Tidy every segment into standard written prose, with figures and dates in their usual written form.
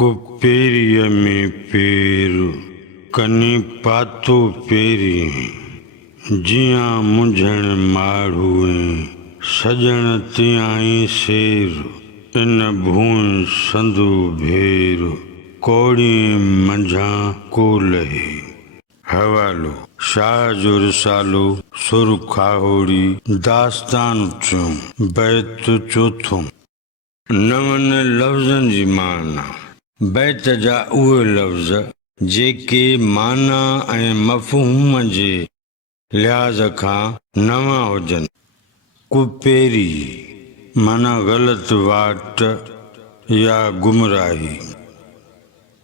कुपेरीअ में पेर कनी पातो पेरी जियां मुंझण माड़ूए सजण तियाई शेर इन भूं संदू भेर कौड़ी मंझा को लहे। हवालो शाह जो रिसालो सुर खाहोड़ी दास्तान चूं बैत चौथों। नवन लफ़्ज़नि जी माना बैत जा उहे लफ़्ज़ जेके माना ऐं मफ़हूम जे लिहाज़ खां नवां हुजनि। कुपेरी माना ग़लति वाट या गुमराही।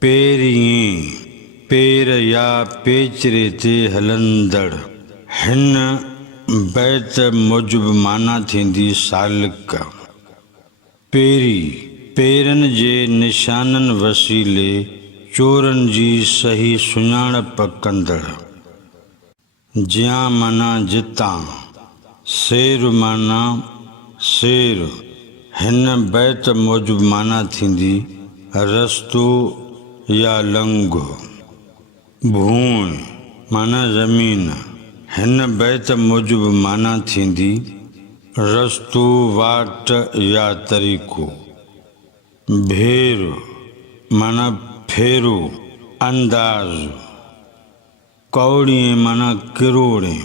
पेरीं पेर या पेचरे ते हलंदड़। हिन बैत मूजिबि माना थींदी सालिक। पेरी पेरनि जे निशाननि वसीले चोरनि जी सही सुञाणप कंदड़। जियां माना जितां। शेर माना शेर। हिन बैत मूजिबि माना थींदी रस्तो या लंघ। भूं माना ज़मीन। हिन बैत मूजिबि माना थींदी रस्तो वाट या तरीक़ो। भेर माना फेरो अंदाज़। कौड़ी माना किरोड़े।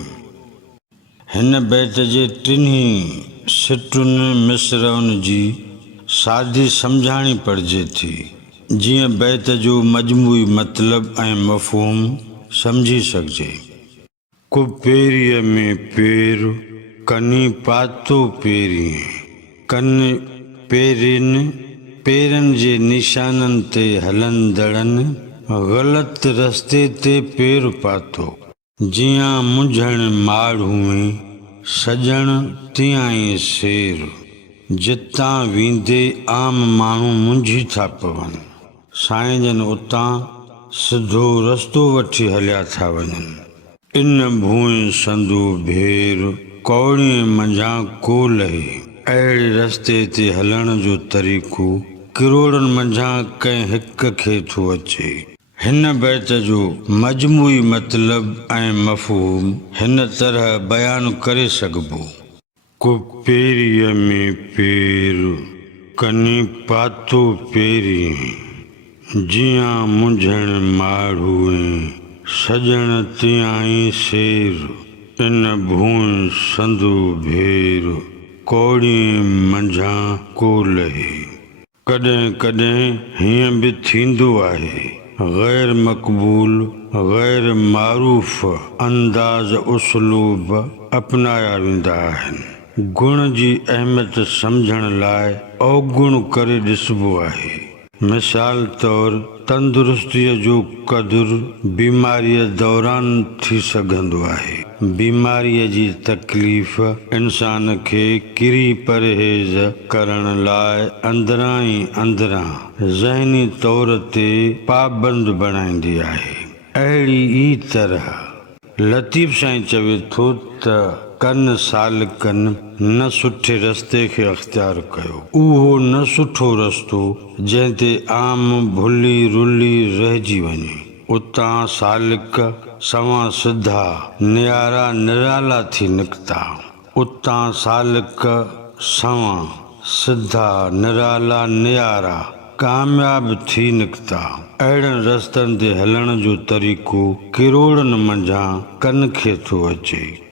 हिन बैत जे टिन्ही सिटुनि मिसरनि जी सादी सम्झाणी पड़िजे थी जीअं बैत जो मजमूई मतिलबु ऐं मफ़हूम सम्झी सघिजे। कुपेरीअ में पेर कनी पातो पेरी कन पेरनि पेरनि जे निशाननि ते हलंदड़नि ग़लति रस्ते ते पेर पातो। जियां मुंझण माड़ूए सजण तियाई शेर। जितां वेंदे आम माण्हू मुंझी था पवनि साईं जन उतां सिधो रस्तो वठी हलिया था वञनि। इन भूं संदू भेर कौड़ी मंझां को लहे। अहिड़े रस्ते ते हलण जो तरीक़ो किरोड़नि मंझां कंहिं हिक खे थो अचे। हिन बैत जो मजमूई मतिलबु ऐं मफ़हूम हिन तरह बयानु करे सघिबो। कुपेरीअ में पेर कनी पातो पेरी जियां मुंझण माड़ूए सजण तियाई शेर इन भूं संदू भेर कौड़ी मंझां को लहे। कॾहिं कॾहिं हीअं बि थींदो आहे गैर मक़बूल गैर मारूफ़ अंदाज़ उसलूब अपनाया वेंदा आहिनि। गुण जी अहमियत सम्झण लाइ अवगुण करे ॾिसबो आहे। मिसाल तौरु तंदुरुस्तीअ जो क़दुरु बीमारीअ दौरान थी सघंदो आहे। बीमारीअ जी तकलीफ़ इंसान खे किरी परहेज़ करण लाइ अंदरां ई अंदरां ज़हनी तौर ते पाबंद बणाईंदी आहे। अहिड़ी ई तरह लतीफ़ साईं चवे थो त कन सालिकनि न सुठे रस्ते खे अख़्तियार कयो। उहो न सुठो रस्तो जंहिं ते आम भुली रुली रहिजी वञे। उतां सालिक सवां सिधा नियारा निराला थी निकिता। उतां सालिक सवां सिधा निराला नियारा कामयाब थी निकिता। अहिड़नि रस्तनि ते हलण जो तरीक़ो किरोड़नि मंझां कन खे थो अचे।